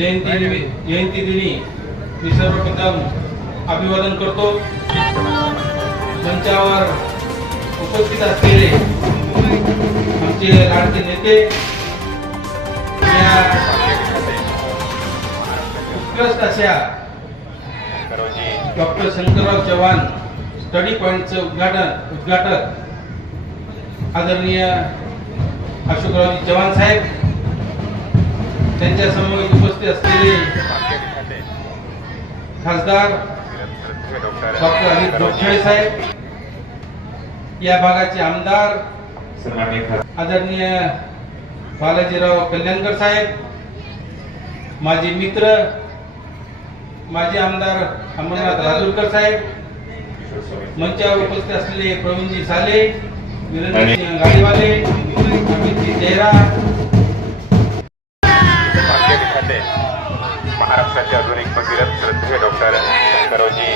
जयंती दिनी मी सर्वप्रथम अभिवादन करतो। मंचावर उपस्थित असलेले आमचे लाडके नेते, या उत्कृष्ट अशा डॉक्टर शंकरराव चव्हाण स्टडी पॉइंटचं उद्घाटक आदरणीय अशोकरावजी चव्हाण साहेब, त्यांच्या समोर उपस्थित असलेले खासदार डॉक्टर अनिल जोगळे साहेब, या भागाचे आमदार आदरणीय बालाजीराव कल्याणकर साहेब, माझे मित्र माजी आमदार अमरनाथ राजूरकर साहेब, मंचावर उपस्थित असलेले प्रवीणजी साले, वीरेंद्र सिंह गाडीवाले, अमितजी तेहरा, महाराष्ट्राचे आधुनिक भगीरथ श्रद्धेय डॉक्टर शंकररावजी